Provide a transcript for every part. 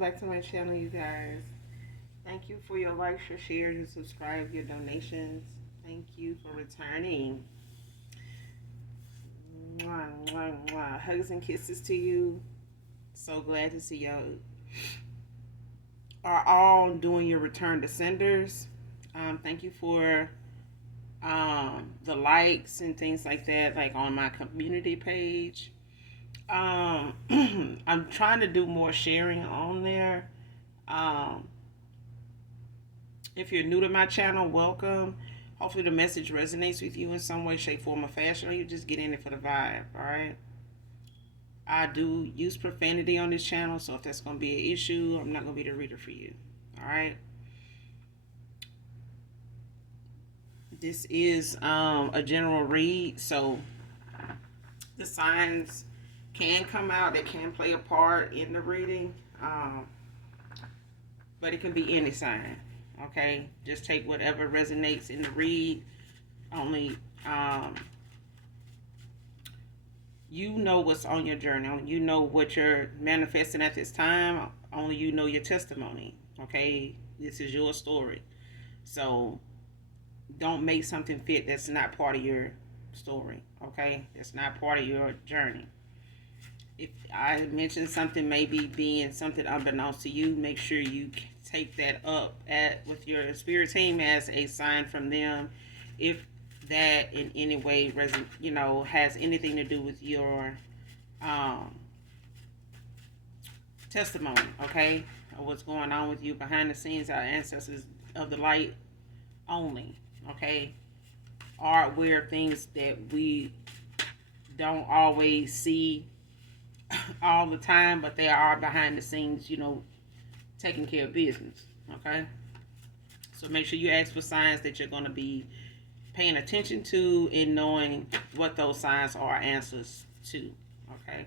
back to my channel, you guys. Thank you for your likes, your shares, your subscribe, your donations. Thank you for returning. Mwah, mwah, mwah. Hugs and kisses to you. So glad to see y'all are all doing your return to senders. Thank you for the likes and things like that, like on my community page. I'm trying to do more sharing on there. Um, if you're new to my channel, welcome. Hopefully the message resonates with you in some way, shape, form, or fashion, or you just get in it for the vibe, alright? I do use profanity on this channel, so if that's going to be an issue, I'm not going to be the reader for you, alright? This is a general read, so the signs can come out, they can play a part in the reading, but it can be any sign. Okay, just take whatever resonates in the read. Only you know what's on your journey. Only you know what you're manifesting at this time. Only you know your testimony. Okay, this is your story. So don't make something fit that's not part of your story. Okay, that's not part of your journey. If I mention something maybe being something unbeknownst to you, make sure you take that up with your spirit team as a sign from them. If that in any way has anything to do with your testimony, okay, of what's going on with you behind the scenes, our ancestors of the light only, okay, are aware of things that we don't always see all the time, but they are behind the scenes, taking care of business. Okay, so make sure you ask for signs that you're going to be paying attention to and knowing what those signs are answers to. Okay,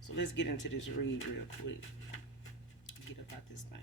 so let's get into this read real quick. Get about this thing.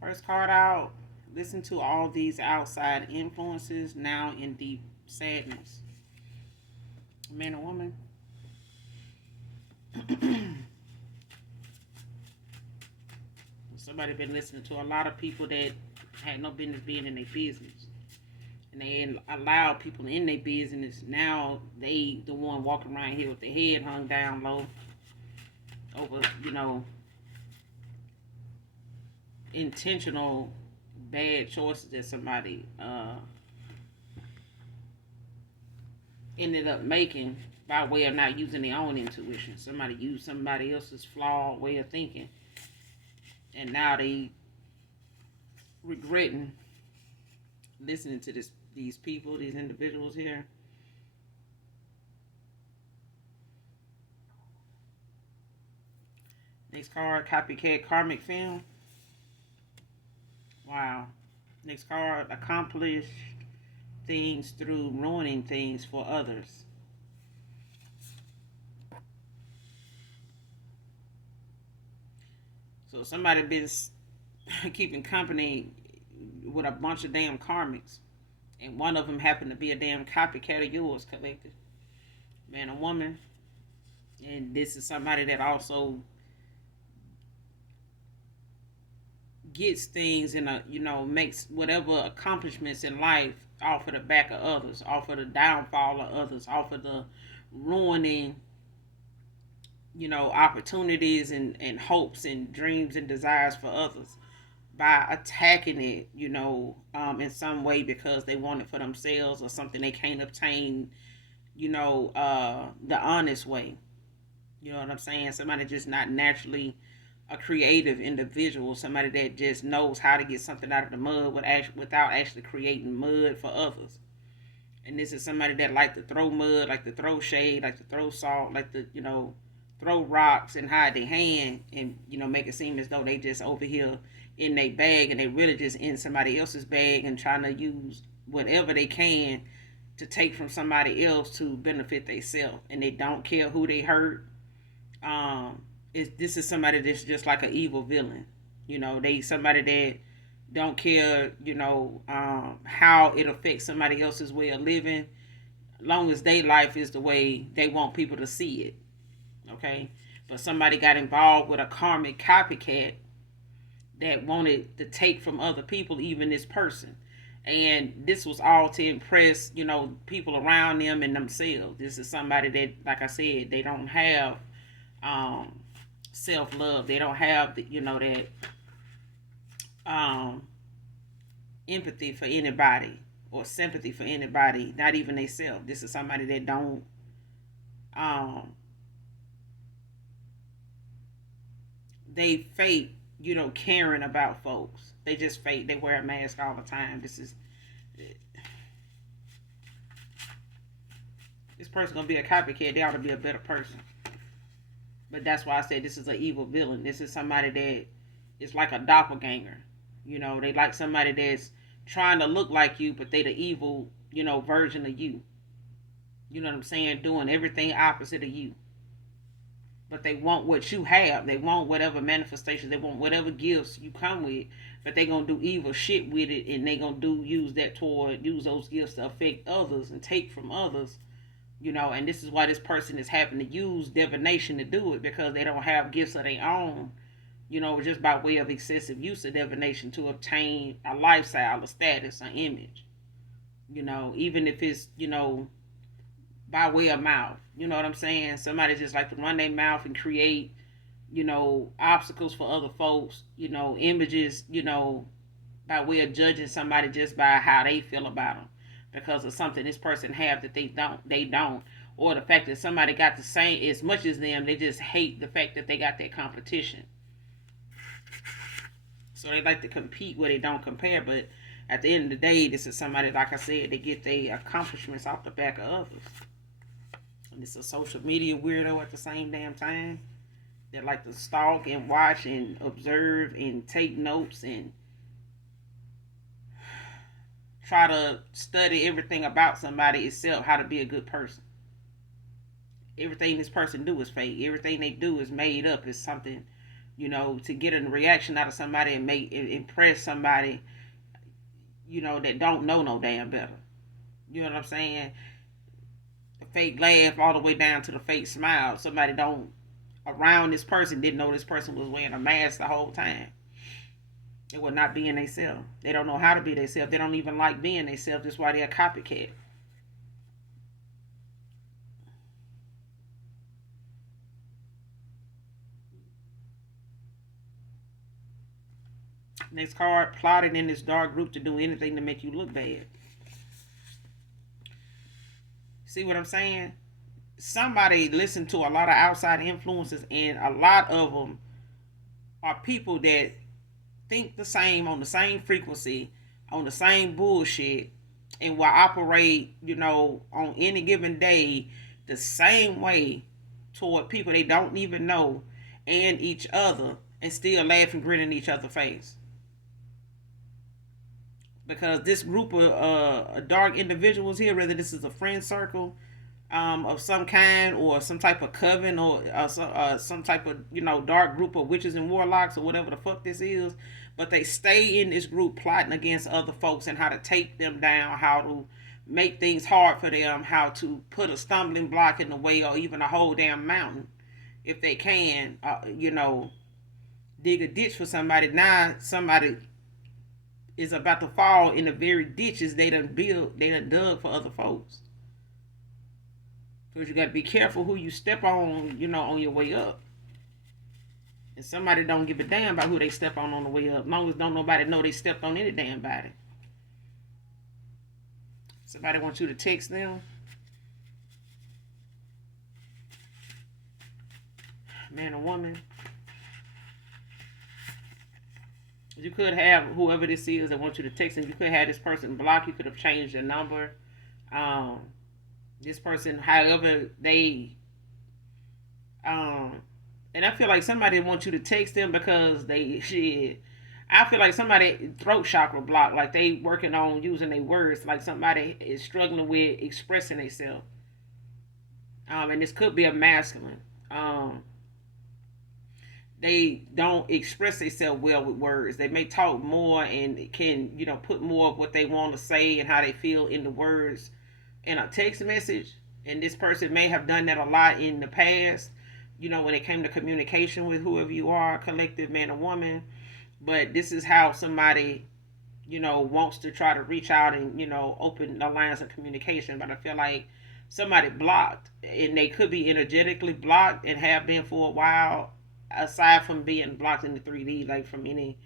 First card out. Listen to all these outside influences now in deep sadness. Man or woman? Somebody been listening to a lot of people that had no business being in their business. And they allow people in their business. Now they the one walking around here with their head hung down low over, intentional bad choices that somebody ended up making by way of not using their own intuition. Somebody used somebody else's flawed way of thinking, and now they regretting listening to these people, these individuals here. Next card, copycat karmic film. Wow. Next card, accomplish things through ruining things for others. So somebody been keeping company with a bunch of damn karmics, and one of them happened to be a damn copycat of yours, collective. Man or woman. And this is somebody that also gets things in makes whatever accomplishments in life off of the back of others, off of the downfall of others, off of the ruining, opportunities and hopes and dreams and desires for others by attacking it, in some way because they want it for themselves or something they can't obtain, the honest way. You know what I'm saying? Somebody just not naturally a creative individual, somebody that just knows how to get something out of the mud without actually creating mud for others. And this is somebody that like to throw mud, like to throw shade, like to throw salt, like to, throw rocks and hide their hand and, make it seem as though they just over here in their bag and they really just in somebody else's bag and trying to use whatever they can to take from somebody else to benefit themselves. And they don't care who they hurt. This is somebody that's just like an evil villain. They somebody that don't care, how it affects somebody else's way of living, long as their life is the way they want people to see it. Okay? But somebody got involved with a karmic copycat that wanted to take from other people, even this person. And this was all to impress, people around them and themselves. This is somebody that, like I said, they don't have um, self love. They don't have, that um, empathy for anybody or sympathy for anybody, not even themselves. This is somebody that don't um, they fake, caring about folks. They just fake. They wear a mask all the time. This person gonna be a copycat. They ought to be a better person. But that's why I said this is an evil villain. This is somebody that is like a doppelganger. They like somebody that's trying to look like you, but they the evil, version of you. You know what I'm saying? Doing everything opposite of you. But they want what you have. They want whatever manifestation. They want whatever gifts you come with. But they gonna do evil shit with it, and they gonna use those gifts to affect others and take from others. And this is why this person is having to use divination to do it, because they don't have gifts of their own. Just by way of excessive use of divination to obtain a lifestyle, a status, an image. Even if it's by way of mouth. You know what I'm saying? Somebody just like to run their mouth and create, obstacles for other folks, images, by way of judging somebody just by how they feel about them because of something this person have that they don't, or the fact that somebody got the same as much as them, they just hate the fact that they got that competition. So they like to compete where they don't compare, but at the end of the day, this is somebody, like I said, they get their accomplishments off the back of others. And it's a social media weirdo at the same damn time. They like to stalk and watch and observe and take notes and try to study everything about somebody except how to be a good person. Everything this person do is fake. Everything they do is made up. It's something, to get a reaction out of somebody and impress somebody, that don't know no damn better. You know what I'm saying? The fake laugh all the way down to the fake smile. Somebody don't around this person didn't know this person was wearing a mask the whole time. They were not being themselves. They don't know how to be themselves. They don't even like being themselves. That's why they're a copycat. Next card, plotted in this dark group to do anything to make you look bad. See what I'm saying? Somebody listened to a lot of outside influences, and a lot of them are people that think the same, on the same frequency, on the same bullshit, and will operate, on any given day the same way toward people they don't even know and each other, and still laugh and grin in each other's face. Because this group of dark individuals here, whether this is a friend circle of some kind, or some type of coven, or some type of dark group of witches and warlocks, or whatever the fuck this is, but they stay in this group plotting against other folks and how to take them down, how to make things hard for them, how to put a stumbling block in the way, or even a whole damn mountain if they can. Dig a ditch for somebody. Now somebody is about to fall in the very ditches they done dug for other folks. Because you got to be careful who you step on, on your way up. And somebody don't give a damn about who they step on the way up. As long as don't nobody know they stepped on any damn body. Somebody wants you to text them. Man or woman. You could have whoever this is that wants you to text them. You could have this person blocked. You could have changed their number. Um, this person, however they, um, and I feel like somebody wants you to text them because they shit. I feel like somebody throat chakra blocked, like they working on using their words, like somebody is struggling with expressing themselves. And this could be a masculine. Um, they don't express themselves well with words. They may talk more and can, put more of what they want to say and how they feel in the words in a text message. And this person may have done that a lot in the past, when it came to communication with whoever you are, collective man or woman. But this is how somebody, wants to try to reach out and, open the lines of communication. But I feel like somebody blocked, and they could be energetically blocked and have been for a while, aside from being blocked in the 3D, like from any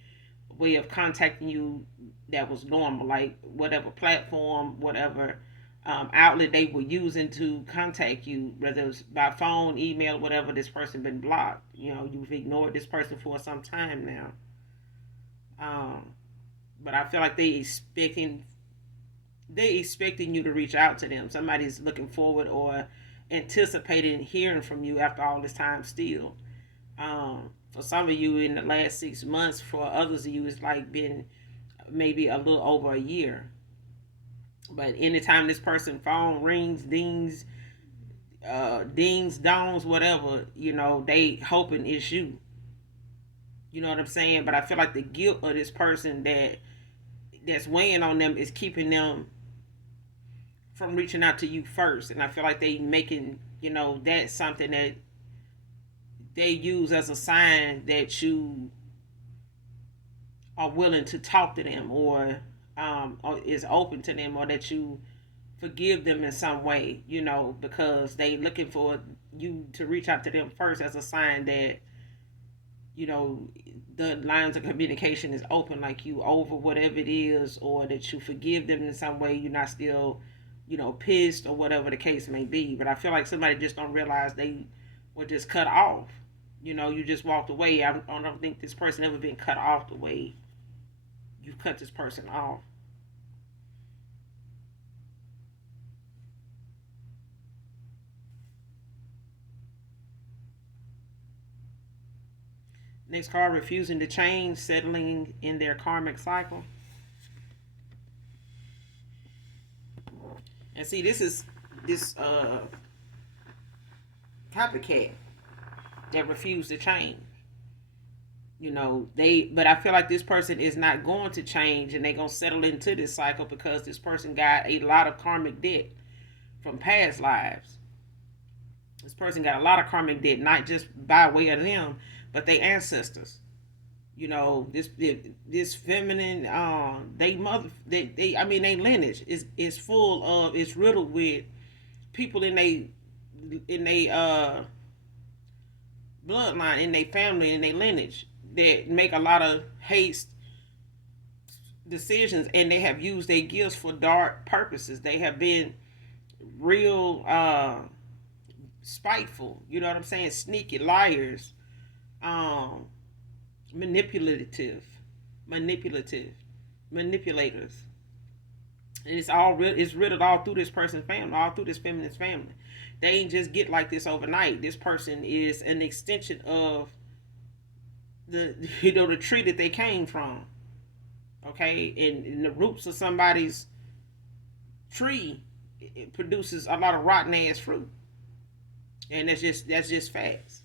way of contacting you that was normal, like whatever platform, whatever outlet they were using to contact you, whether it was by phone, email, whatever. This person been blocked. You've ignored this person for some time now. Um, but I feel like they expecting you to reach out to them. Somebody's looking forward or anticipating hearing from you after all this time still. For some of you in the last 6 months, for others of you it's like been maybe a little over a year. But anytime this person phone rings, dings, dongs, whatever, they hoping it's you. You know what I'm saying? But I feel like the guilt of this person that's weighing on them is keeping them from reaching out to you first. And I feel like they making, that something that they use as a sign that you are willing to talk to them, or is open to them, or that you forgive them in some way, because they looking for you to reach out to them first as a sign that, you know, the lines of communication is open, like you over whatever it is, or that you forgive them in some way. You're not still, pissed or whatever the case may be. But I feel like somebody just don't realize they were just cut off. You just walked away. I don't think this person ever been cut off the way you cut this person off. Next card, refusing to change, settling in their karmic cycle. And see, this is this copycat that refused to change. But I feel like this person is not going to change, and they're gonna settle into this cycle because this person got a lot of karmic debt from past lives. This person got a lot of karmic debt, not just by way of them, but their ancestors. This feminine, they mother, they I mean, they lineage is full of, it's riddled with people in they bloodline, in their family, in their lineage, that make a lot of haste decisions, and they have used their gifts for dark purposes. They have been real spiteful. You know what I'm saying? Sneaky liars, um, manipulative, manipulative, manipulators. And it's riddled all through this person's family, all through this feminist family. They ain't just get like this overnight. This person is an extension of the the tree that they came from. Okay, and the roots of somebody's tree, it produces a lot of rotten ass fruit, and that's just facts.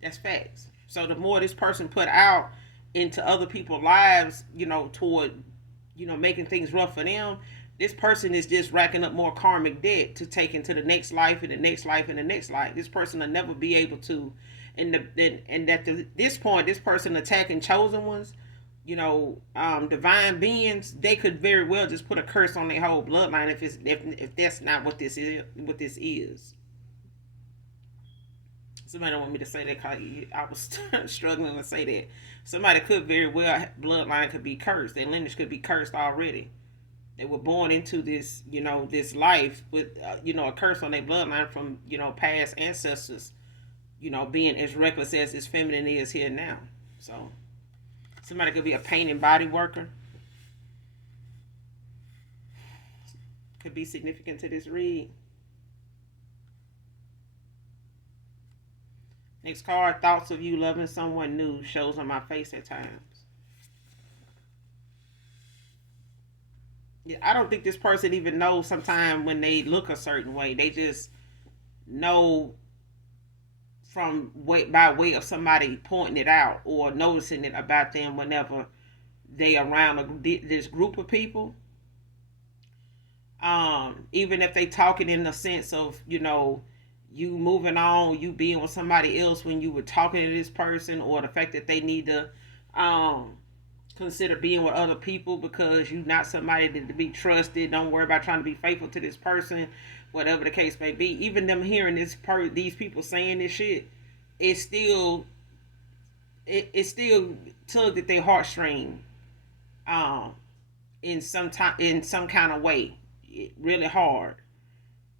That's facts. So the more this person put out into other people's lives, toward making things rough for them, this person is just racking up more karmic debt to take into the next life and the next life and the next life. This person will never be able to, and at this point, this person attacking chosen ones, divine beings, they could very well just put a curse on their whole bloodline if that's not what this is. What this is. Somebody don't want me to say that because I was struggling to say that. Somebody could very well, bloodline could be cursed. Their lineage could be cursed already. They were born into this life with, a curse on their bloodline from, past ancestors, being as reckless as this feminine is here now. So somebody could be a pain and body worker. could be significant to this read. Next card, thoughts of you loving someone new shows on my face at times. Yeah, I don't think this person even knows sometimes when they look a certain way. They just know from way by way of somebody pointing it out or noticing it about them whenever they around this group of people. Even if they talking in the sense of, you moving on, you being with somebody else when you were talking to this person, or the fact that they need to um consider being with other people because you're not somebody to be trusted. Don't worry about trying to be faithful to this person, whatever the case may be. Even them hearing these people saying this shit, it still it still tugged at their heartstring, um, in some kind of way, really hard.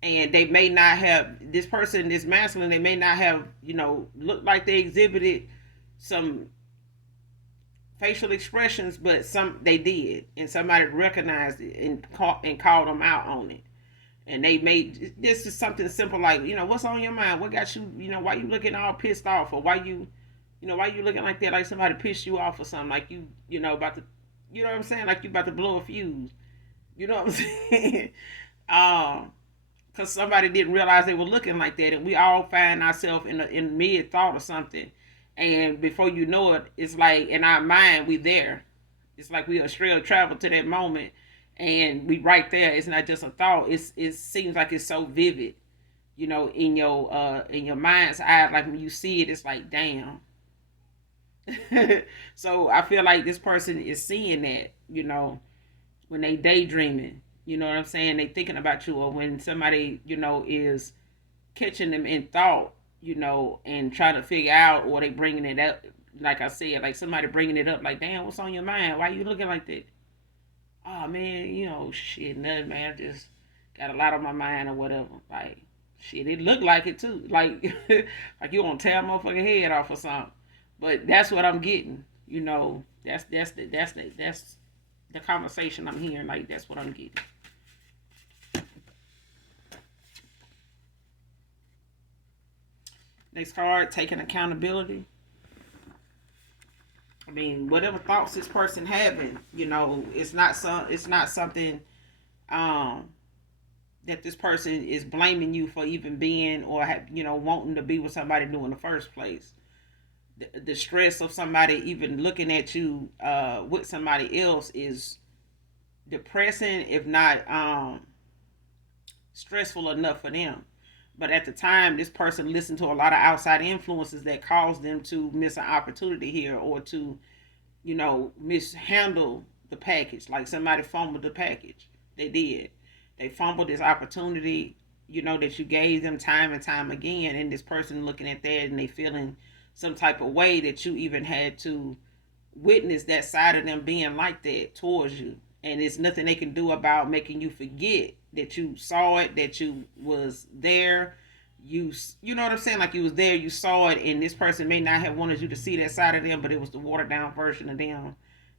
And they may not have this person, this masculine. They may not have looked like they exhibited some facial expressions, but some they did, and somebody recognized it and called them out on it. And they made this is something simple like, what's on your mind? What got you? Why you looking all pissed off, or why you looking like that? Like somebody pissed you off or something? Like about to, you know what I'm saying? Like you about to blow a fuse. You know what I'm saying? um, because somebody didn't realize they were looking like that, and we all find ourselves in mid thought or something, and before you know it, it's like in our mind we there. It's like we astray travel to that moment, and we right there. It's not just a thought. It seems like it's so vivid, in your mind's eye. Like when you see it, it's like damn. So I feel like this person is seeing that, when they daydreaming. You know what I'm saying? They thinking about you, or when somebody is catching them in thought, and trying to figure out, or they bringing it up. Like I said, like somebody bringing it up, like, damn, what's on your mind? Why you looking like that? Oh man, shit, nothing, man. I just got a lot on my mind or whatever. Like, shit, it looked like it too. Like, like you want to tear a motherfucking head off or something. But that's what I'm getting. That's the conversation I'm hearing. Like, that's what I'm getting. Next card, taking accountability. I mean, whatever thoughts this person having, it's not something um that this person is blaming you for even being, or wanting to be with somebody new in the first place. The stress of somebody even looking at you with somebody else is depressing, if not stressful enough for them. But at the time, this person listened to a lot of outside influences that caused them to miss an opportunity here, or to, mishandle the package. Like somebody fumbled the package. They did. They fumbled this opportunity, that you gave them time and time again. And this person looking at that, and they feeling some type of way that you even had to witness that side of them being like that towards you. And it's nothing they can do about making you forget that you saw it, that you was there. You know what I'm saying? Like you was there, you saw it, and this person may not have wanted you to see that side of them, but it was the watered down version of them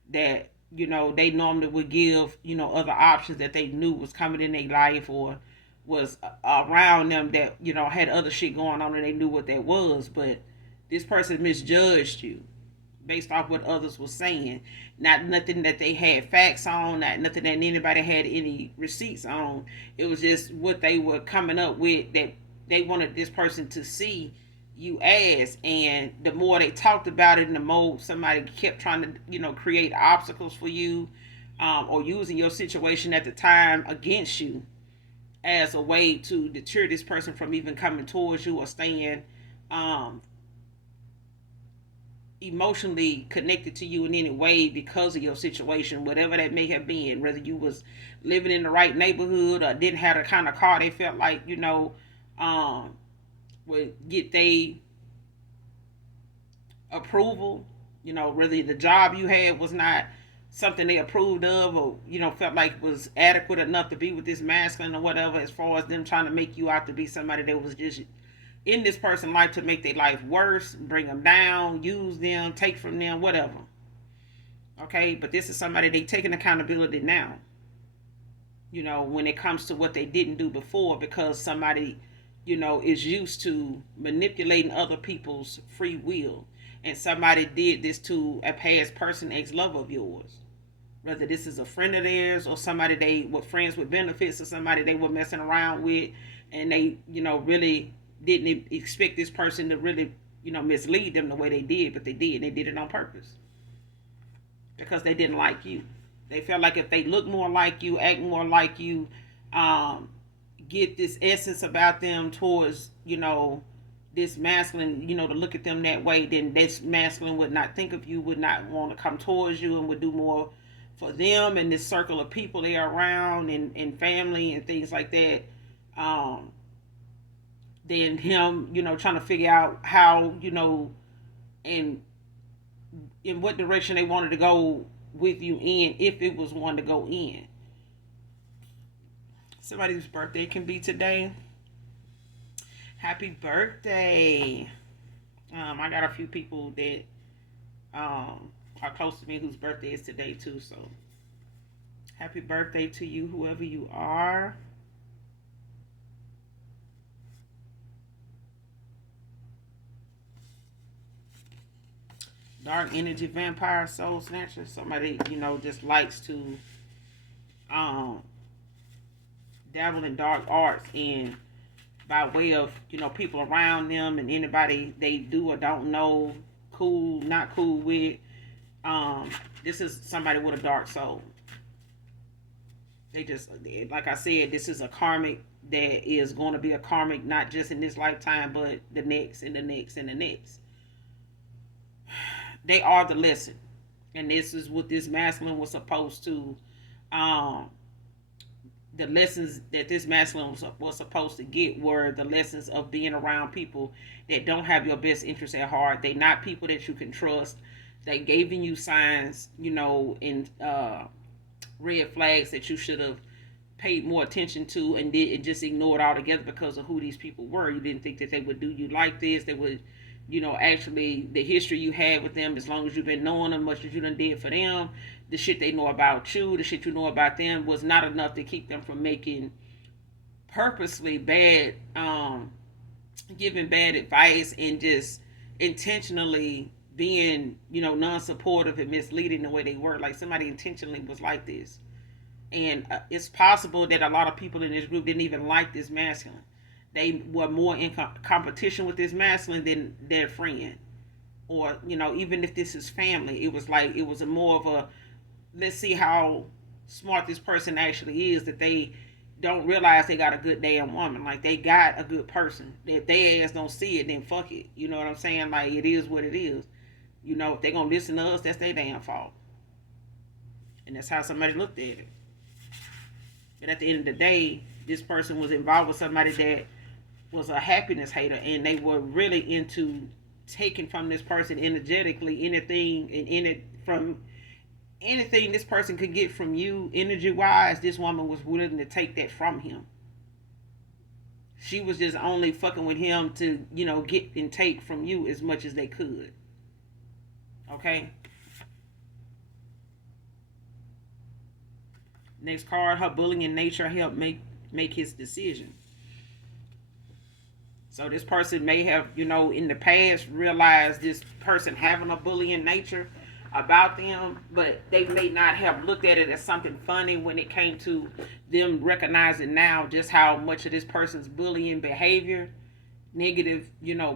that they normally would give other options that they knew was coming in their life, or was around them, that had other shit going on, and they knew what that was. But this person misjudged you based off what others were saying. Not nothing that they had facts on, not nothing that anybody had any receipts on. It was just what they were coming up with, that they wanted this person to see you as. And the more they talked about it, and the more somebody kept trying to, create obstacles for you, or using your situation at the time against you as a way to deter this person from even coming towards you, or staying um, emotionally connected to you in any way because of your situation, whatever that may have been. Whether you was living in the right neighborhood, or didn't have the kind of car they felt like um, would get they approval. Whether the job you had was not something they approved of, or felt like was adequate enough to be with this masculine or whatever. As far as them trying to make you out to be somebody that was just in this person's life to make their life worse, bring them down, use them, take from them, whatever. Okay, but this is somebody they taking accountability now. when it comes to what they didn't do before, because somebody, is used to manipulating other people's free will. And somebody did this to a past person, ex love of yours. Whether this is a friend of theirs or somebody they were friends with benefits or somebody they were messing around with, and they, really didn't expect this person to really, mislead them the way they did, but they did. They did it on purpose because they didn't like you. They felt like if they look more like you, act more like you, um, get this essence about them towards, this masculine, to look at them that way, then this masculine would not think of you, would not want to come towards you, and would do more for them and this circle of people they are around, and family and things like that. Um, than him, trying to figure out how, and in what direction they wanted to go with you in, if it was one to go in. Somebody's birthday can be today. Happy birthday. I got a few people that are close to me whose birthday is today too. So happy birthday to you, whoever you are. Dark energy vampire soul snatcher. Somebody, just likes to um dabble in dark arts, and by way of, people around them and anybody they do or don't know, cool, not cool with. Um, this is somebody with a dark soul. They just, like I said, this is a karmic that is going to be a karmic not just in this lifetime, but the next and the next and the next. They are the lesson, and this is what this masculine was supposed to. Um, the lessons that this masculine was supposed to get were the lessons of being around people that don't have your best interests at heart. They not people that you can trust. They giving you signs, and red flags that you should have paid more attention to, and did and just ignored altogether because of who these people were. You didn't think that they would do you like this. They would, actually the history you had with them, as long as you've been knowing them, much as you done did for them, the shit they know about you, the shit you know about them was not enough to keep them from making purposely bad, giving bad advice, and just intentionally being, non-supportive and misleading the way they were. Like somebody intentionally was like this. And it's possible that a lot of people in this group didn't even like this masculine. They were more in competition with this masculine than their friend. Or, even if this is family, it was like, it was a more of a, let's see how smart this person actually is, that they don't realize they got a good damn woman. Like they got a good person. If they ass don't see it, then fuck it. You know what I'm saying? Like it is what it is. If they gonna listen to us, that's their damn fault. And that's how somebody looked at it. And at the end of the day, this person was involved with somebody that was a happiness hater, and they were really into taking from this person energetically anything and in it from anything this person could get from you energy wise. This woman was willing to take that from him. She was just only fucking with him to, get and take from you as much as they could. Okay. Next card, her bullying nature helped make his decision. So this person may have, in the past realized this person having a bullying nature about them, but they may not have looked at it as something funny when it came to them recognizing now just how much of this person's bullying behavior, negative,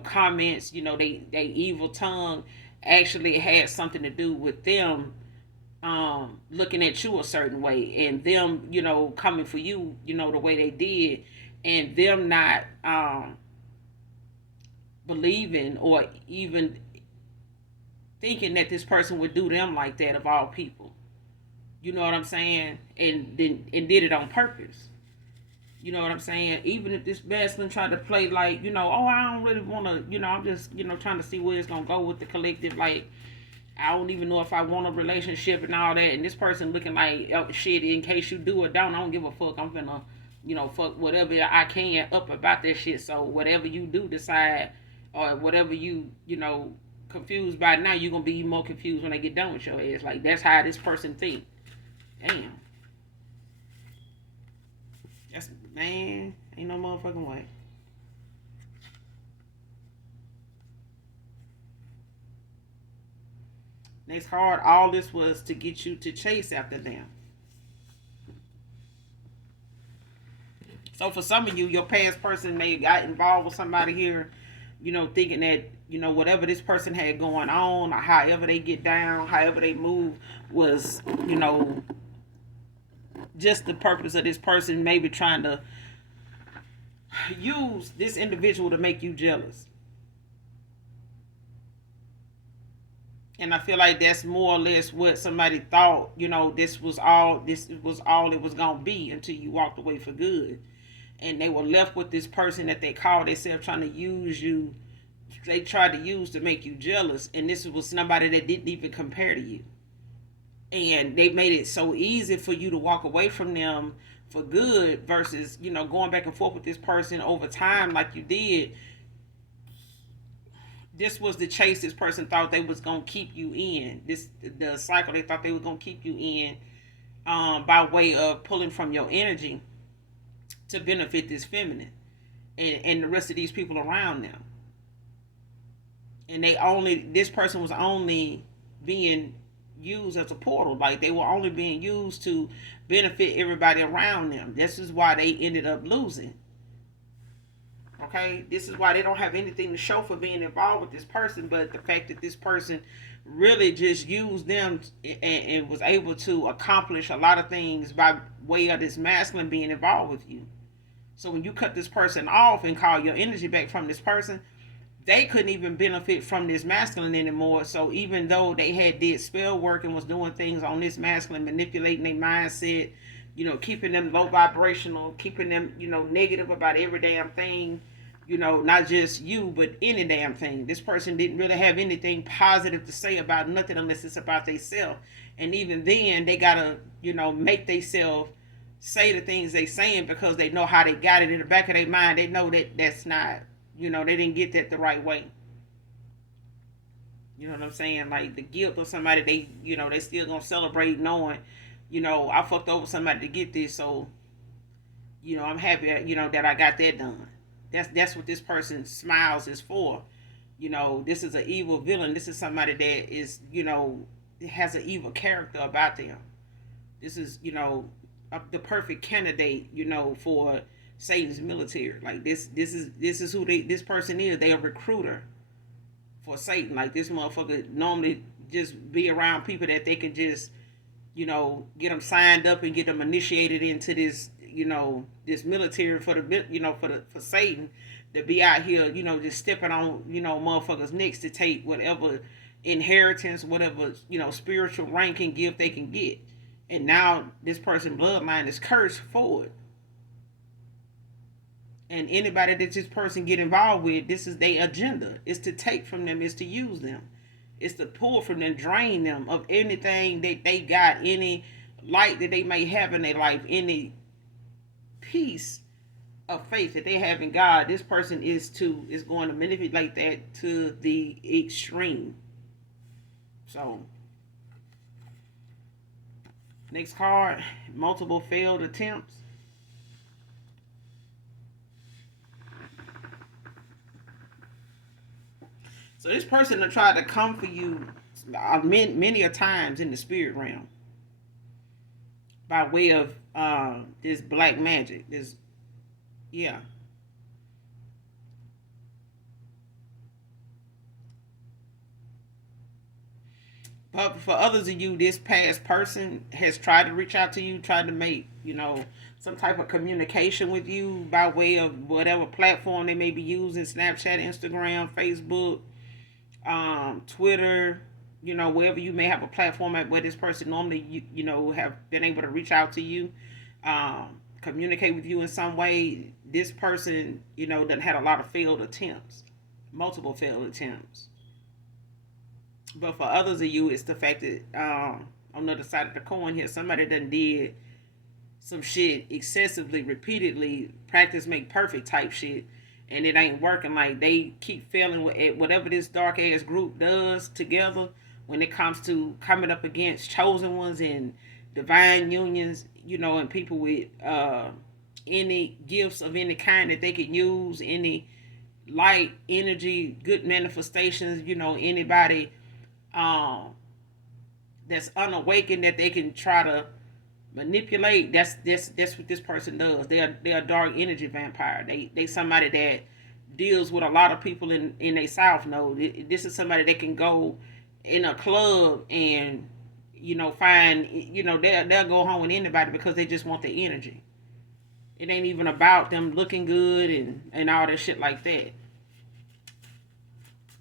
comments, they evil tongue actually had something to do with them looking at you a certain way, and them, coming for you, the way they did, and them not believing or even thinking that this person would do them like that, of all people. You know what I'm saying? And did it on purpose. You know what I'm saying? Even if this masculine tried to play like, oh, I don't really want to, I'm just, trying to see where it's going to go with the collective. Like, I don't even know if I want a relationship and all that. And this person looking like, oh, shit, in case you do or don't, I don't give a fuck. I'm finna, fuck whatever I can up about that shit. So whatever you do decide, or whatever you, confused by now, you're going to be more confused when they get done with your ass. Like, that's how this person think. Damn. That's man, ain't no motherfucking way. Next card, all this was to get you to chase after them. So for some of you, your past person may have got involved with somebody here, thinking that, whatever this person had going on, or however they get down, however they move, was, just the purpose of this person maybe trying to use this individual to make you jealous. And I feel like that's more or less what somebody thought, this was all it was gonna be until you walked away for good. And they were left with this person that they called themselves trying to use you. They tried to use to make you jealous, and this was somebody that didn't even compare to you. And they made it so easy for you to walk away from them for good versus going back and forth with this person over time like you did. This was the chase this person thought they was gonna keep you in. This the cycle they thought they were gonna keep you in, by way of pulling from your energy to benefit this feminine and the rest of these people around them. And this person was only being used as a portal. Like they were only being used to benefit everybody around them. This is why they ended up losing. Okay, this is why they don't have anything to show for being involved with this person, but the fact that this person really just used them and was able to accomplish a lot of things by way of this masculine being involved with you. So when you cut this person off and call your energy back from this person, they couldn't even benefit from this masculine anymore. So even though they had did spell work and was doing things on this masculine, manipulating their mindset, keeping them low vibrational, keeping them, negative about every damn thing, not just you, but any damn thing. This person didn't really have anything positive to say about nothing unless it's about themselves. And even then, they gotta, make themselves say the things they saying because they know how they got it in the back of their mind. They know that that's not, they didn't get that the right way. You know what I'm saying? Like the guilt of somebody, they still gonna celebrate knowing, I fucked over somebody to get this, so I'm happy, that I got that done. That's what this person smiles is for. This is an evil villain. This is somebody that is, has an evil character about them. This is, the perfect candidate, for Satan's military. Like this is who this person is. They a recruiter for Satan. Like this motherfucker normally just be around people that they can just, get them signed up and get them initiated into this, this military for the, for Satan to be out here, just stepping on, motherfuckers' necks to take whatever inheritance, whatever, spiritual rank and gift they can get. And now this person's bloodline is cursed for it. And anybody that this person get involved with, this is their agenda. Is to take from them, is to use them. It's to pull from them, drain them of anything that they got, any light that they may have in their life, any peace of faith that they have in God. This person is going to manipulate that to the extreme. So next card, multiple failed attempts. So this person will try to come for you many a times in the spirit realm by way of this black magic. This, yeah. But for others of you, this past person has tried to reach out to you, tried to make, some type of communication with you by way of whatever platform they may be using, Snapchat, Instagram, Facebook, Twitter, wherever you may have a platform at where this person normally, have been able to reach out to you, communicate with you in some way. This person, done had a lot of failed attempts, multiple failed attempts. But for others of you, it's the fact that on the other side of the coin here, somebody done did some shit excessively, repeatedly, practice make perfect type shit, and it ain't working. Like they keep failing with whatever this dark ass group does together when it comes to coming up against chosen ones and divine unions, and people with any gifts of any kind that they can use, any light energy, good manifestations, anybody um that's unawakened that they can try to manipulate. That's what this person does. They're a dark energy vampire. They somebody that deals with a lot of people in a south node. This is somebody that can go in a club and find they'll go home with anybody because they just want the energy. It ain't even about them looking good and all that shit like that,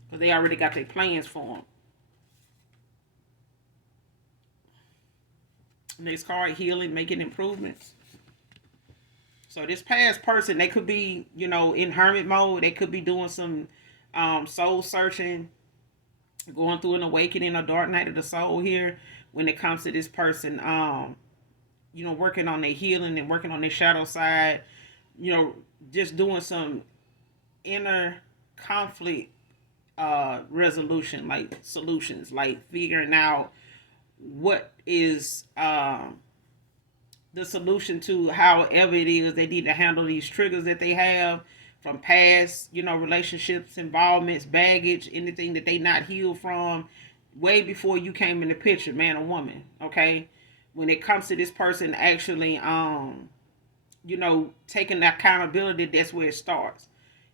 because they already got their plans for them. Next card, healing, making improvements. So this past person, they could be, in hermit mode. They could be doing some soul searching, going through an awakening, a dark night of the soul here when it comes to this person. Working on their healing and working on their shadow side. Just doing some inner conflict resolution, like solutions, like figuring out what is the solution to however it is they need to handle these triggers that they have from past, relationships, involvements, baggage, anything that they not healed from way before you came in the picture, man or woman. Okay, when it comes to this person actually, taking accountability, that's where it starts.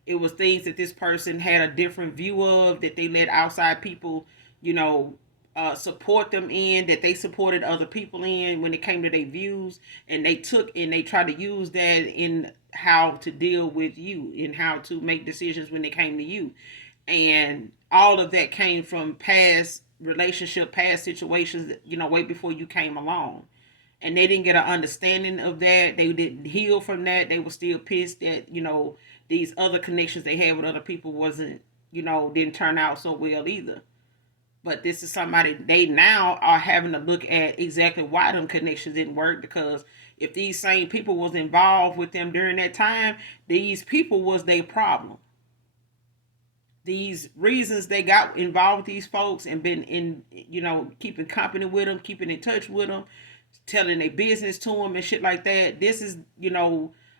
It was things that this person had a different view of, that they let outside people, support them in, that they supported other people in when it came to their views, and they took and they tried to use that in how to deal with you and how to make decisions when it came to you. And all of that came from past relationship, past situations, way before you came along. And they didn't get an understanding of that. They didn't heal from that. They were still pissed that, these other connections they had with other people wasn't, didn't turn out so well either. But this is somebody they now are having to look at exactly why them connections didn't work, because if these same people was involved with them during that time, these people was their problem. These reasons they got involved with these folks and been in, keeping company with them, keeping in touch with them, telling their business to them and shit like that. This is,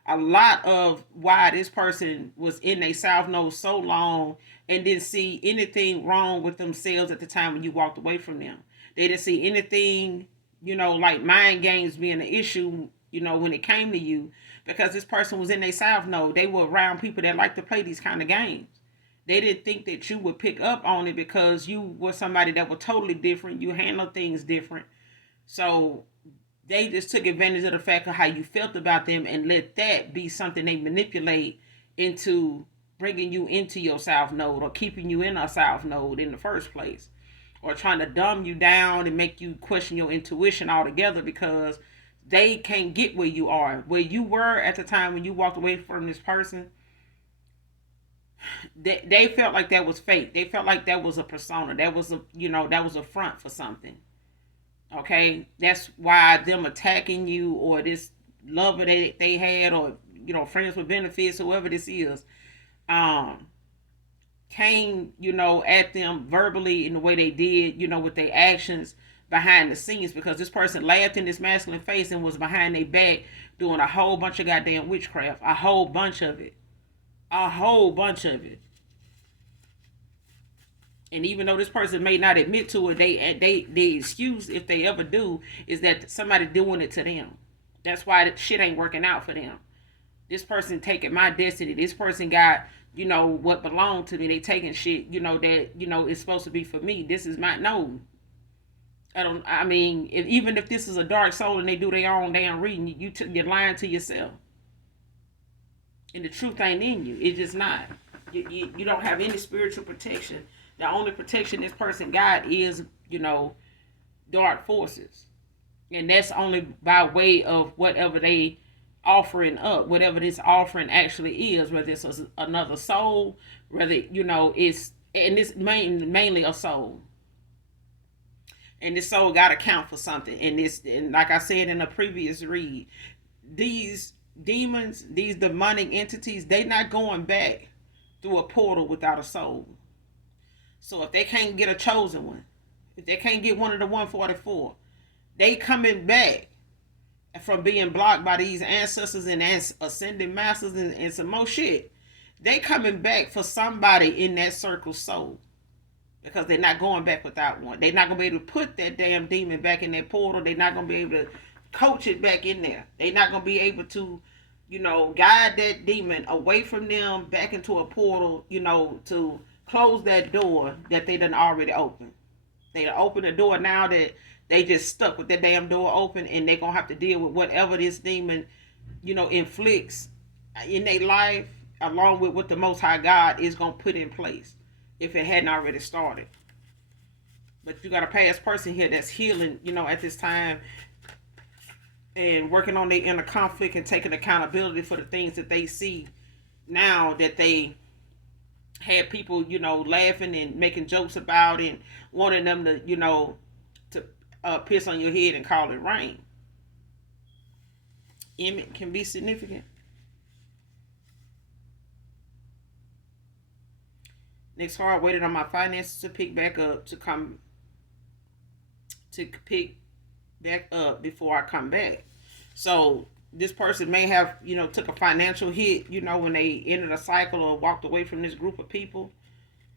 a lot of why this person was in a south node so long and didn't see anything wrong with themselves at the time when you walked away from them. They didn't see anything, like mind games being an issue, when it came to you, because this person was in a south node. They were around people that like to play these kind of games. They didn't think that you would pick up on it because you were somebody that was totally different. You handled things different. So they just took advantage of the fact of how you felt about them and let that be something they manipulate into bringing you into your south node, or keeping you in a south node in the first place, or trying to dumb you down and make you question your intuition altogether, because they can't get where you are, where you were at the time when you walked away from this person. They felt like that was fake. They felt like that was a persona. That was a front for something. Okay, that's why them attacking you, or this lover that they had, or friends with benefits, whoever this is, um, came at them verbally in the way they did, with their actions behind the scenes, because this person laughed in this masculine face and was behind their back doing a whole bunch of goddamn witchcraft, a whole bunch of it, a whole bunch of it. And even though this person may not admit to it, they excuse, if they ever do, is that somebody doing it to them. That's why the shit ain't working out for them. This person taking my destiny. This person got what belonged to me. They taking shit that is supposed to be for me. This is my no. I mean, even if this is a dark soul and they do their own damn reading, you're lying to yourself. And the truth ain't in you. It's just not. You don't have any spiritual protection. The only protection this person got is, dark forces. And that's only by way of whatever they offering up, whatever this offering actually is, whether it's another soul, whether, it's, and it's mainly a soul. And this soul got to count for something. And like I said in a previous read, these demons, these demonic entities, they not going back through a portal without a soul. So if they can't get a chosen one, if they can't get one of the 144, they coming back from being blocked by these ancestors and ascending masters and some more shit. They coming back for somebody in that circle's soul because they're not going back without one. They're not gonna be able to put that damn demon back in that portal. They're not gonna be able to coach it back in there. They're not gonna be able to, guide that demon away from them back into a portal, to close that door that they done already opened. They open the door now that they just stuck with that damn door open, and they're gonna have to deal with whatever this demon, inflicts in their life, along with what the Most High God is gonna put in place if it hadn't already started. But you got a past person here that's healing, at this time, and working on their inner conflict and taking accountability for the things that they see now that they had people, laughing and making jokes about and wanting them to, piss on your head and call it rain. It can be significant. Next card, waited on my finances to pick back up to pick back up before I come back. So this person may have, took a financial hit, when they entered a cycle or walked away from this group of people,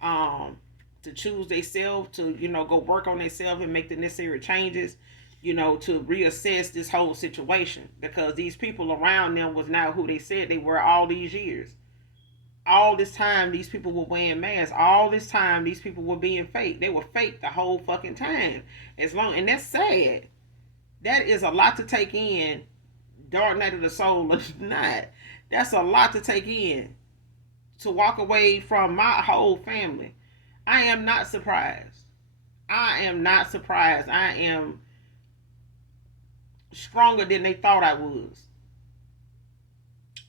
to choose themselves, to, go work on themselves and make the necessary changes, to reassess this whole situation, because these people around them was not who they said they were all these years. All this time, these people were wearing masks. All this time, these people were being fake. They were fake the whole fucking time. And that's sad. That is a lot to take in. Dark night of the soul or not. That's a lot to take in. To walk away from my whole family. I am not surprised. I am not surprised. I am stronger than they thought I was.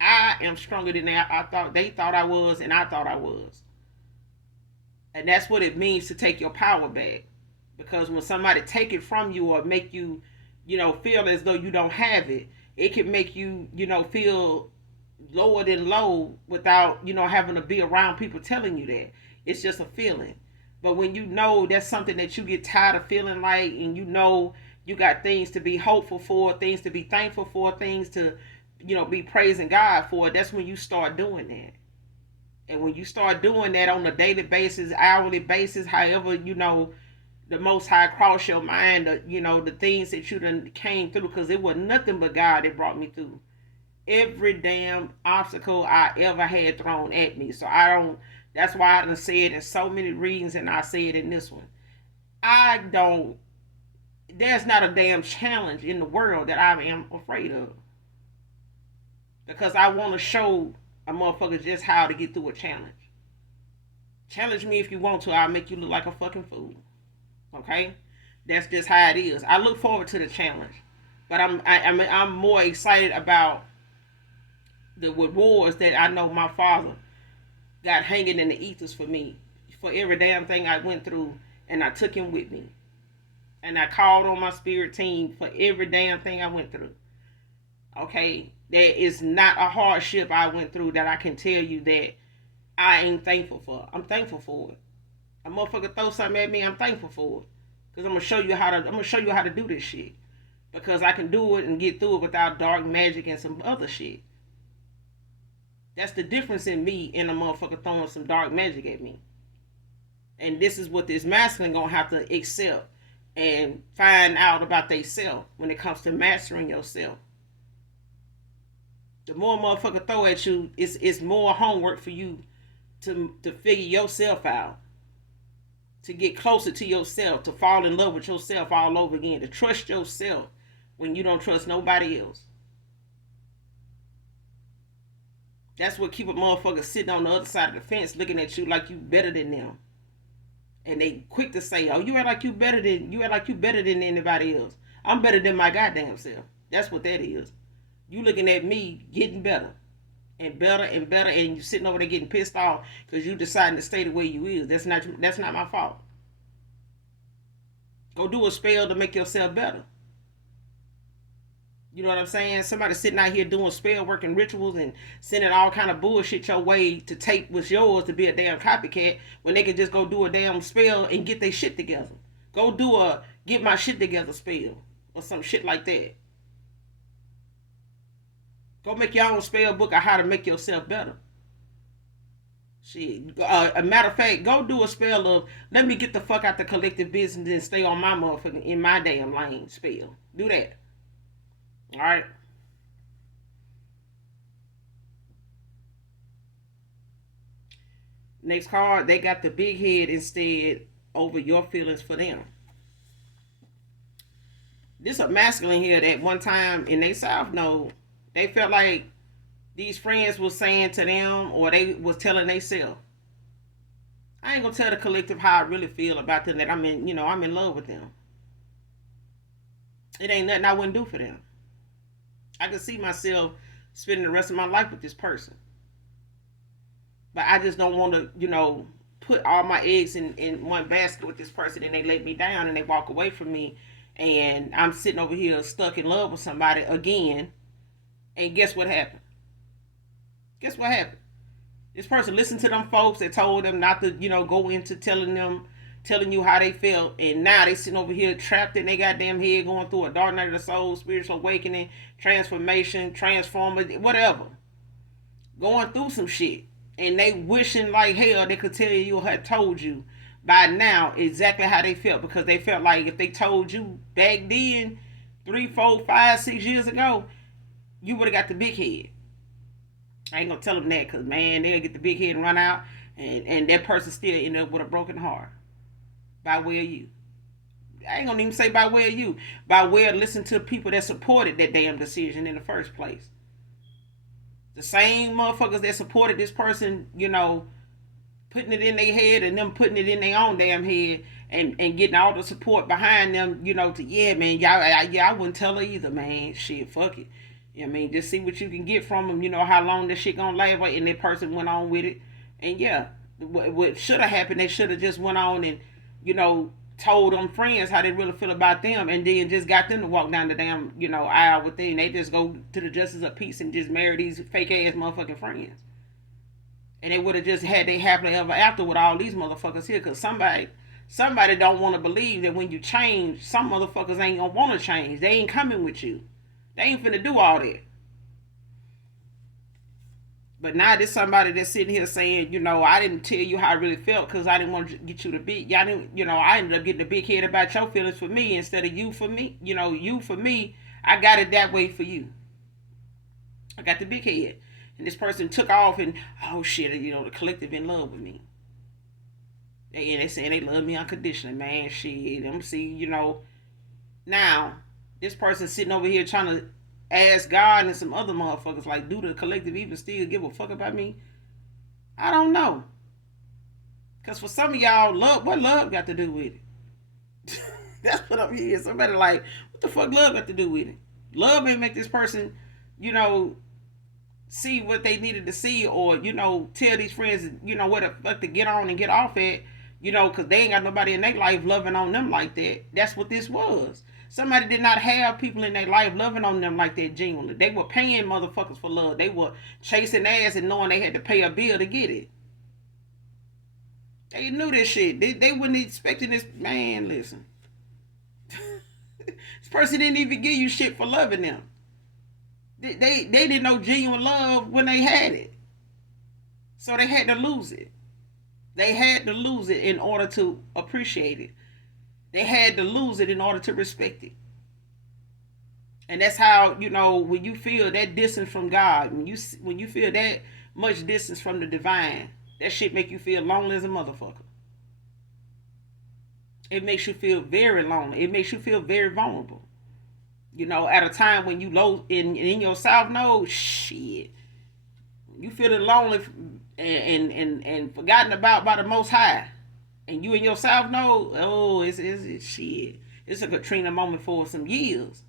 I am stronger than they thought I was, and I thought I was. And that's what it means to take your power back. Because when somebody take it from you or make you, feel as though you don't have it, it can make you, feel lower than low without, having to be around people telling you that. It's just a feeling. But when you know that's something that you get tired of feeling like, and you got things to be hopeful for, things to be thankful for, things to, be praising God for, that's when you start doing that. And when you start doing that on a daily basis, hourly basis, however, the Most High cross your mind, the things that you done came through, because it was nothing but God that brought me through every damn obstacle I ever had thrown at me. So that's why I done said in so many readings, and I say it in this one, there's not a damn challenge in the world that I am afraid of. Because I want to show a motherfucker just how to get through a challenge. Challenge me if you want to. I'll make you look like a fucking fool. Okay? That's just how it is. I look forward to the challenge. But I'm more excited about the rewards that I know my father got hanging in the ethers for me. For every damn thing I went through. And I took him with me. And I called on my spirit team for every damn thing I went through. Okay? There is not a hardship I went through that I can tell you that I ain't thankful for. I'm thankful for it. A motherfucker throw something at me, I'm thankful for it. Cause I'm gonna show you how to do this shit. Because I can do it and get through it without dark magic and some other shit. That's the difference in me and a motherfucker throwing some dark magic at me. And this is what this masculine gonna have to accept and find out about theyself when it comes to mastering yourself. The more motherfucker throw at you, it's more homework for you to figure yourself out. To get closer to yourself, to fall in love with yourself all over again, to trust yourself when you don't trust nobody else. That's what keep a motherfucker sitting on the other side of the fence looking at you like you better than them. And they quick to say, oh, you act like you better than anybody else. I'm better than my goddamn self. That's what that is. You looking at me getting better and better and better, and you sitting over there getting pissed off because you deciding to stay the way you is. That's not my fault. Go do a spell to make yourself better. You know what I'm saying? Somebody sitting out here doing spell work and rituals and sending all kind of bullshit your way to take what's yours to be a damn copycat, when they can just go do a damn spell and get their shit together. Go do a get my shit together spell or some shit like that. Go make your own spell book of how to make yourself better. Shit. A matter of fact, go do a spell of let me get the fuck out the collective business and stay on my motherfucking in my damn lane spell. Do that. All right. Next card, they got the big head instead over your feelings for them. This a masculine here that one time in they South node, they felt like these friends was saying to them or they was telling themselves, I ain't gonna tell the collective how I really feel about them that I'm in love with them. It ain't nothing I wouldn't do for them. I could see myself spending the rest of my life with this person. But I just don't want to, put all my eggs in one basket with this person and they let me down and they walk away from me and I'm sitting over here stuck in love with somebody again. And guess what happened? Guess what happened? This person listened to them folks that told them not to, go into telling you how they felt, and now they sitting over here trapped in their goddamn head, going through a dark night of the soul, spiritual awakening, transformation, transformer, whatever, going through some shit, and they wishing like hell they could tell you had told you by now exactly how they felt because they felt like if they told you back then, 3, 4, 5, 6 years ago, you would have got the big head. I ain't gonna tell them that because man, they'll get the big head and run out, and that person still end up with a broken heart by way of you. I ain't gonna even say by way of you, by way of listening to people that supported that damn decision in the first place. The same motherfuckers that supported this person, putting it in their head and them putting it in their own damn head and getting all the support behind them, to yeah, man, I wouldn't tell her either, man. Shit, fuck it. Just see what you can get from them. You know how long this shit gonna last, and that person went on with it. And yeah, what should have happened, they should have just went on and, told them friends how they really feel about them, and then just got them to walk down the damn, aisle with them. They just go to the justice of peace and just marry these fake ass motherfucking friends. And they would have just had they happily ever after with all these motherfuckers here, cause somebody don't want to believe that when you change, some motherfuckers ain't gonna want to change. They ain't coming with you. They ain't finna do all that. But now there's somebody that's sitting here saying, I didn't tell you how I really felt because I didn't want to get you to be. Y'all didn't, I ended up getting a big head about your feelings for me instead of you for me. You for me. I got it that way for you. I got the big head. And this person took off and, oh shit, the collective in love with me. And they saying they love me unconditionally, man. Shit. Them see, now this person sitting over here trying to ask God and some other motherfuckers like, do the collective even still give a fuck about me? I don't know. Cause for some of y'all, what love got to do with it? That's what I'm hearing. Somebody like, what the fuck love got to do with it? Love ain't make this person, see what they needed to see, or tell these friends, what the fuck to get on and get off at, because they ain't got nobody in their life loving on them like that. That's what this was. Somebody did not have people in their life loving on them like that genuinely. They were paying motherfuckers for love. They were chasing ass and knowing they had to pay a bill to get it. They knew this shit. They wasn't expecting this. Man, listen. This person didn't even give you shit for loving them. They didn't know genuine love when they had it. So they had to lose it. They had to lose it in order to appreciate it. They had to lose it in order to respect it. And that's how, when you feel that distance from God, when you feel that much distance from the divine, that shit make you feel lonely as a motherfucker. It makes you feel very lonely. It makes you feel very vulnerable. At a time when you low in your south node, shit, you feeling lonely and forgotten about by the Most High, and you in your south node, oh, it's shit. It's a Katrina moment for some years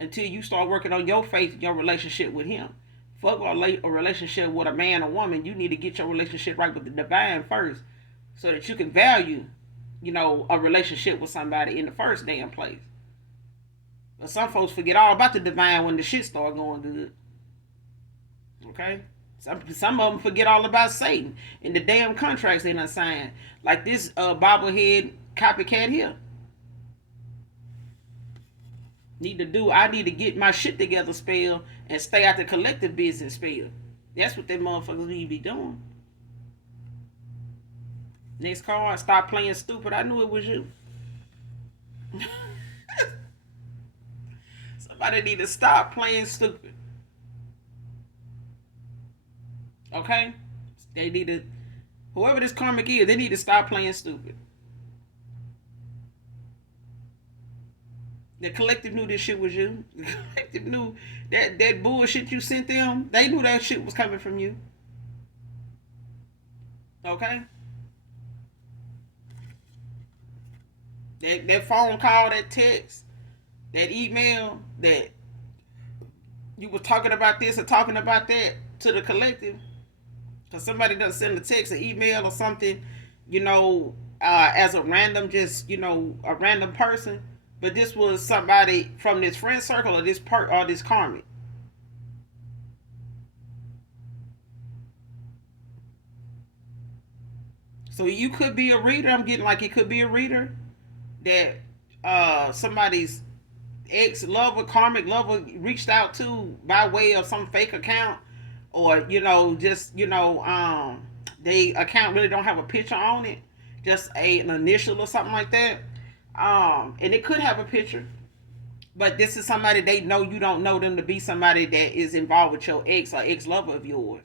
until you start working on your faith and your relationship with Him. Fuck a relationship with a man or woman. You need to get your relationship right with the divine first, so that you can value, a relationship with somebody in the first damn place. But some folks forget all about the divine when the shit start going good. Okay? Some of them forget all about Satan and the damn contracts they done signed. Like this bobblehead copycat here. I need to get my shit together spell and stay out the collective business spell. That's what them motherfuckers need to be doing. Next card, stop playing stupid. I knew it was you. Somebody need to stop playing stupid. Okay? They need to, whoever this karmic is, they need to stop playing stupid. The collective knew this shit was you. The collective knew that bullshit you sent them. They knew that shit was coming from you. Okay? That phone call, that text, that email, that you were talking about this or talking about that to the collective. Because somebody doesn't send a text or email or something, as a random, just, a random person. But this was somebody from this friend circle or this karmic. So you could be a reader. I'm getting like it could be a reader that somebody's ex lover, karmic lover, reached out to by way of some fake account, or just they account really don't have a picture on it, just an initial or something like that. And it could have a picture, but this is somebody they know you don't know them to be somebody that is involved with your ex or ex lover of yours.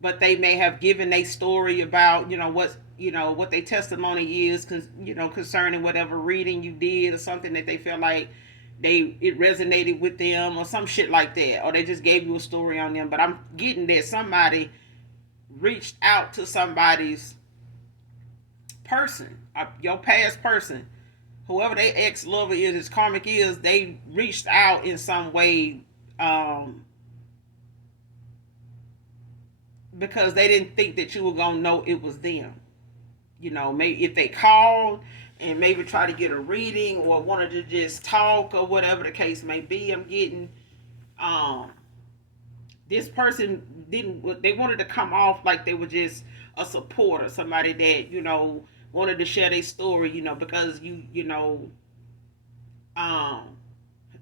But they may have given a story about what their testimony is, concerning whatever reading you did or something that they feel like it resonated with them or some shit like that, or they just gave you a story on them. But I'm getting that somebody reached out to somebody's person, your past person, whoever their ex lover is, as karmic is, they reached out in some way, because they didn't think that you were gonna know it was them. Maybe if they called and maybe try to get a reading or wanted to just talk or whatever the case may be. I'm getting um this person didn't they wanted to come off like they were just a supporter, somebody that wanted to share their story, because um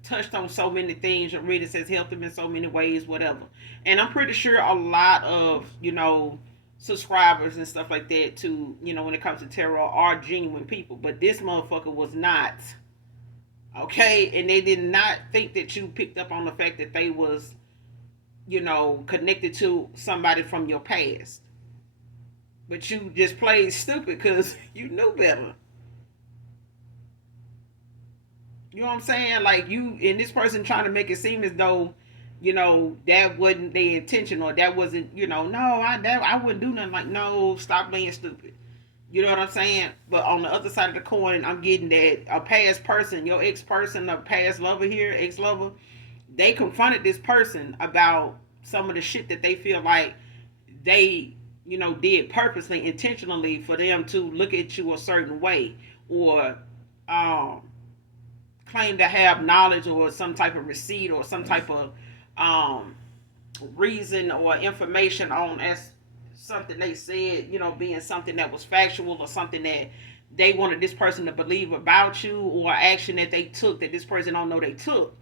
touched on so many things. Your reader says helped them in so many ways, whatever. And I'm pretty sure a lot of subscribers and stuff like that to when it comes to tarot are genuine people. But this motherfucker was not. Okay, and they did not think that you picked up on the fact that they was connected to somebody from your past. But you just played stupid because you knew better. You know what I'm saying? Like, you and this person trying to make it seem as though, that wasn't their intention, or that wasn't, no, I wouldn't do nothing. Like, no, stop being stupid. You know what I'm saying? But on the other side of the coin, I'm getting that a past person, your ex person, a past lover here, ex lover, they confronted this person about some of the shit that they feel like they, did purposely, intentionally for them to look at you a certain way, or um claim to have knowledge or some type of receipt or some type of um, reason or information on as something they said, being something that was factual or something that they wanted this person to believe about you, or action that they took that this person don't know they took.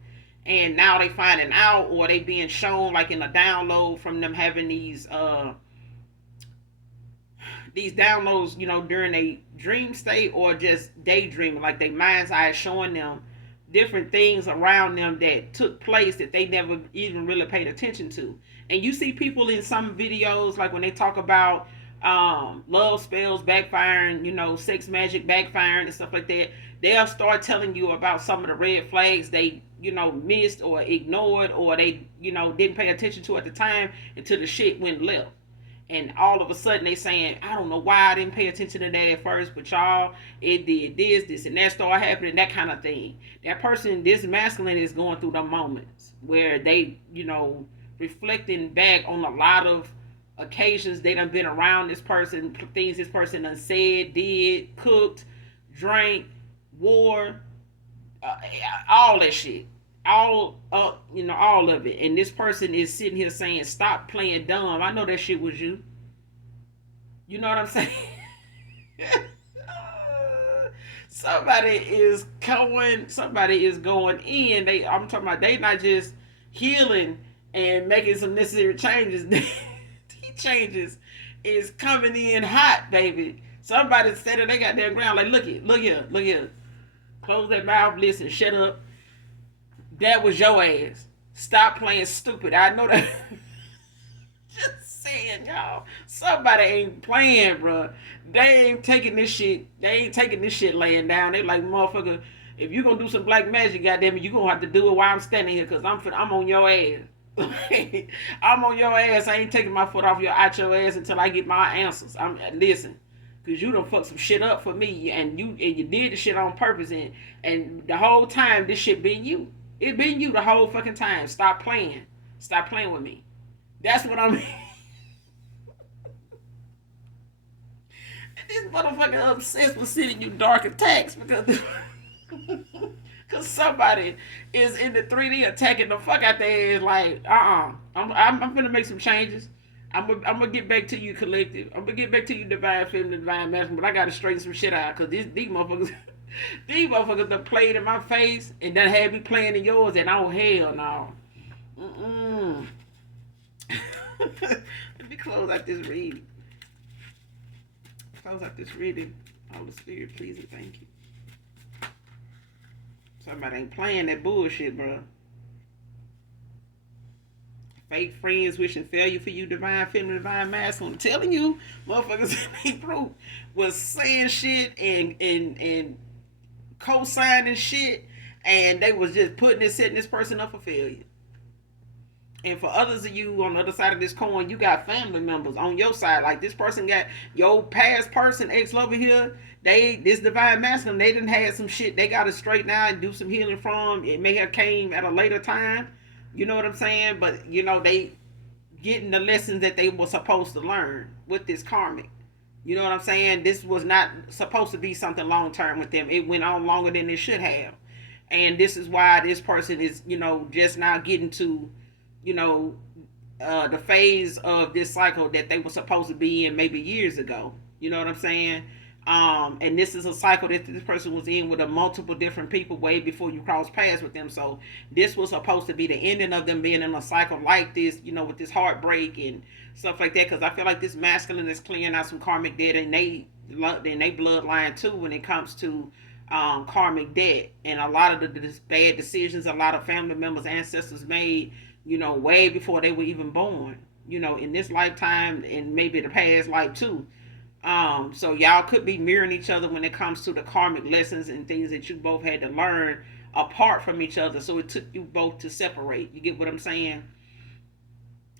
And now they finding out, or they being shown like in a download from them having these downloads, during a dream state or just daydreaming, like their mind's eye showing them different things around them that took place that they never even really paid attention to. And you see people in some videos, like when they talk about love spells backfiring, sex magic backfiring and stuff like that, they'll start telling you about some of the red flags they, missed or ignored, or they, didn't pay attention to at the time until the shit went left. And all of a sudden they saying, I don't know why I didn't pay attention to that at first, but y'all, it did this, and that started happening, that kind of thing. That person, this masculine, is going through the moments where they, reflecting back on a lot of occasions they done been around this person, things this person done said, did, cooked, drank, wore, all that shit. All of it. And this person is sitting here saying, stop playing dumb. I know that shit was you. You know what I'm saying? somebody is going in. I'm talking about they not just healing and making some necessary changes. The changes is coming in hot, baby. Somebody said that they got their ground like, look here. Close that mouth, listen, shut up. That was your ass. Stop playing stupid. I know that. Just saying, y'all. Somebody ain't playing, bro. They ain't taking this shit. They ain't taking this shit laying down. They like, motherfucker, if you gonna do some black magic, goddamn it, you gonna have to do it while I'm standing here, cause I'm on your ass. I'm on your ass. I ain't taking my foot off your ass until I get my answers. I'm listen, cause you done fucked some shit up for me, and you did the shit on purpose, and the whole time this shit been you. It been you the whole fucking time. Stop playing. Stop playing with me. That's what I'm. This motherfucker obsessed with sending you dark attacks because cause somebody is in the 3D attacking the fuck out their ass. Like, I'm gonna make some changes. I'm gonna get back to you, collective. I'm gonna get back to you, divine feminine, divine masculine. But I gotta straighten some shit out because these motherfuckers, these motherfuckers done played in my face and done had me playing in yours. And oh hell no. Mm-mm. Let me close out this reading. Close out this reading. Holy Spirit, please and thank you. Somebody ain't playing that bullshit, bro. Fake friends wishing failure for you, divine feminine, divine masculine. I'm telling you, motherfuckers in group was saying shit and co-signing shit, and they was just setting this person up for failure. And for others of you on the other side of this coin, you got family members on your side. Like this person got your past person, ex-lover here. This divine masculine, they done had some shit they got to straighten out and do some healing from. It may have came at a later time. You know what I'm saying? But, they getting the lessons that they were supposed to learn with this karmic. You know what I'm saying? This was not supposed to be something long term with them. It went on longer than it should have. And this is why this person is, just now getting to you know, the phase of this cycle that they were supposed to be in maybe years ago. You know what I'm saying? And this is a cycle that this person was in with a multiple different people way before you cross paths with them. So this was supposed to be the ending of them being in a cycle like this, with this heartbreak and stuff like that. Because I feel like this masculine is clearing out some karmic debt and they bloodline too when it comes to karmic debt and a lot of the bad decisions a lot of family members ancestors made way before they were even born, in this lifetime and maybe the past life too. So y'all could be mirroring each other when it comes to the karmic lessons and things that you both had to learn apart from each other. So it took you both to separate. You get what I'm saying?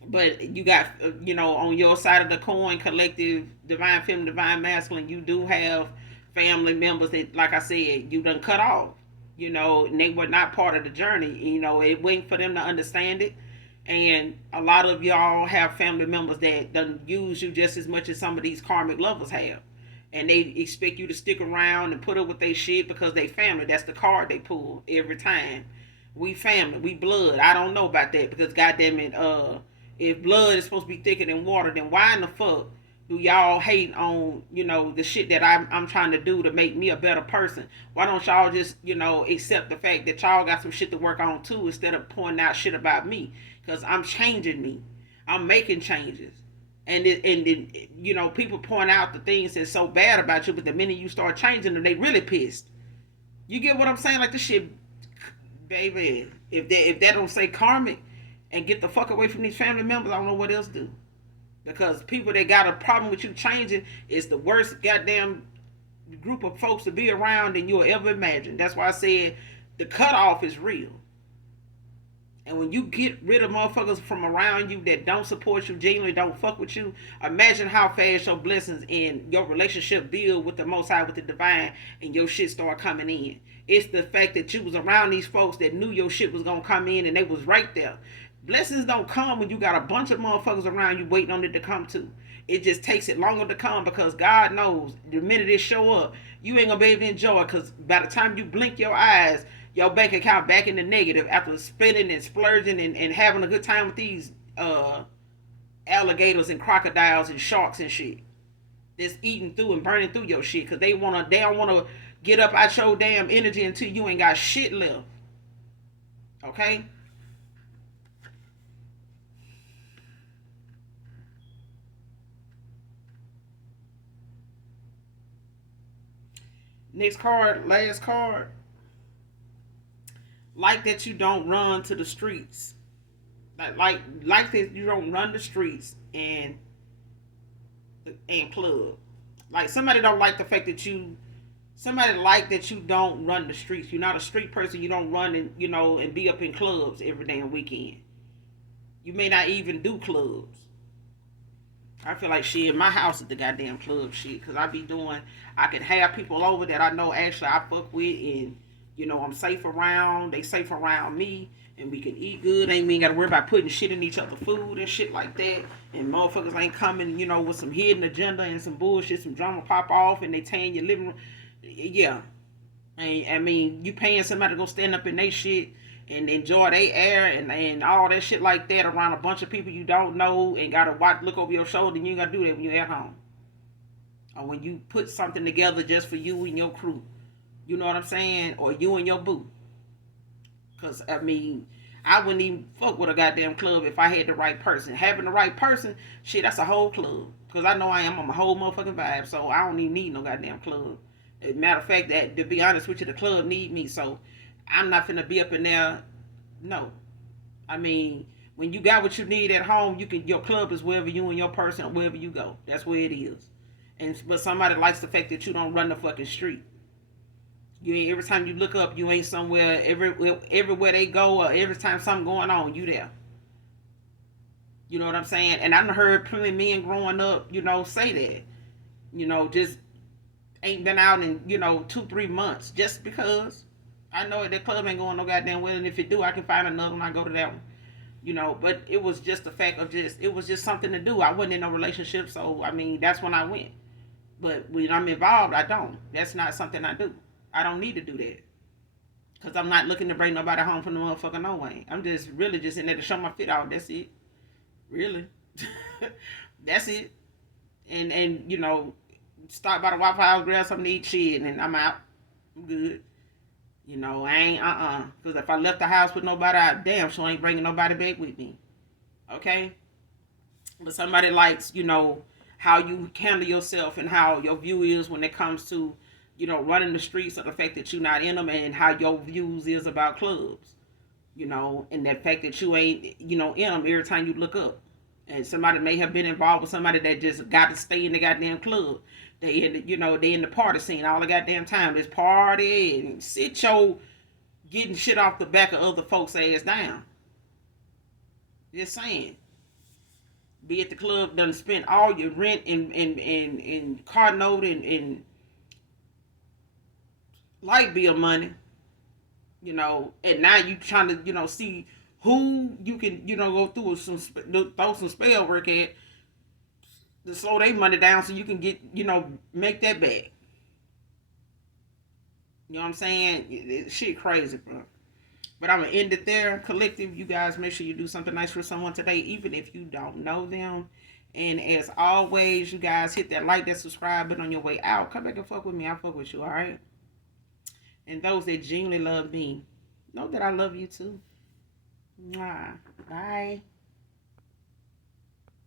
But you got, on your side of the coin, collective, divine feminine, divine masculine, you do have family members that, like I said, you done cut off, and they were not part of the journey. It waiting for them to understand it. And a lot of y'all have family members that done use you just as much as some of these karmic lovers have. And they expect you to stick around and put up with their shit because they family. That's the card they pull every time. We family, we blood. I don't know about that because goddamn it, if blood is supposed to be thicker than water, then why in the fuck do y'all hate on, the shit that I'm trying to do to make me a better person? Why don't y'all just, accept the fact that y'all got some shit to work on too instead of pointing out shit about me? Because I'm changing me. I'm making changes. And people point out the things that's so bad about you, but the minute you start changing them, they really pissed. You get what I'm saying? Like this shit, baby, if that don't say karmic and get the fuck away from these family members, I don't know what else to do. Because people that got a problem with you changing is the worst goddamn group of folks to be around than you'll ever imagine. That's why I said the cutoff is real. And when you get rid of motherfuckers from around you that don't support you, genuinely don't fuck with you, imagine how fast your blessings and your relationship build with the Most High, with the divine, and your shit start coming in. It's the fact that you was around these folks that knew your shit was gonna come in and they was right there. Blessings don't come when you got a bunch of motherfuckers around you waiting on it to come to. It just takes it longer to come because God knows the minute it show up, you ain't gonna be able to enjoy it because by the time you blink your eyes, your bank account back in the negative after spending and splurging and having a good time with these alligators and crocodiles and sharks and shit. That's eating through and burning through your shit because they don't wanna get up out your damn energy until you ain't got shit left. Okay? Next card, last card. Like that you don't run to the streets. Like that you don't run the streets and club. Like somebody don't like the fact that you somebody like that you don't run the streets. You're not a street person. You don't run and and be up in clubs every damn weekend. You may not even do clubs. I feel like shit. My house is the goddamn club shit because I be doing. I could have people over that I know actually I fuck with and I'm safe around. They safe around me and we can eat good. Ain't we ain't gotta worry about putting shit in each other's food and shit like that. And motherfuckers ain't coming with some hidden agenda and some bullshit, some drama pop off and they tearing your living room. Yeah, I mean, you paying somebody to go stand up in their shit and enjoy their air and all that shit like that around a bunch of people you don't know and gotta watch look over your shoulder and you ain't gotta do that when you're at home. Or when you put something together just for you and your crew. You know what I'm saying? Or you and your boo. Cause I mean, I wouldn't even fuck with a goddamn club if I had the right person. Having the right person, shit, that's a whole club. Cause I know I am on my whole motherfucking vibe, so I don't even need no goddamn club. As a matter of fact, that to be honest with you, the club need me, so I'm not finna be up in there. No, I mean, when you got what you need at home, you can. Your club is wherever you and your person, wherever you go. That's where it is. And but somebody likes the fact that you don't run the fucking street. You ain't every time you look up, you ain't somewhere everywhere they go or every time something going on, you there. You know what I'm saying? And I've heard plenty of men growing up, say that. Just ain't been out in 2-3 months just because I know that club ain't going no goddamn well, and if it do, I can find another one. I go to that one. But it was just the fact of it was just something to do. I wasn't in no relationship, so I mean that's when I went. But when I'm involved, I don't. That's not something I do. I don't need to do that because I'm not looking to bring nobody home from the motherfucker no way. I'm just really just in there to show my fit out. That's it. Really, that's it. And stop by the Waffle House, grab something to eat, shit, and I'm out. I'm good. I ain't because if I left the house with nobody, I damn sure ain't bringing nobody back with me. Okay, but somebody likes how you handle yourself and how your view is when it comes to running the streets, or the fact that you're not in them, and how your views is about clubs. And that fact that you ain't in them every time you look up. And somebody may have been involved with somebody that just got to stay in the goddamn club. They in they in the party scene all the goddamn time. It's party and sit your getting shit off the back of other folks' ass down. Just saying. Be at the club, done spent all your rent and car note and light bill money, and now you trying to see who you can go through some throw some spell work at to slow their money down so you can get make that back. You know what I'm saying? Shit crazy, bro. But I'm gonna end it there. Collective, you guys make sure you do something nice for someone today, even if you don't know them. And as always, you guys hit that like, that subscribe button on your way out. Come back and fuck with me. I'll fuck with you, alright? And those that genuinely love me, know that I love you too. Mwah. Bye.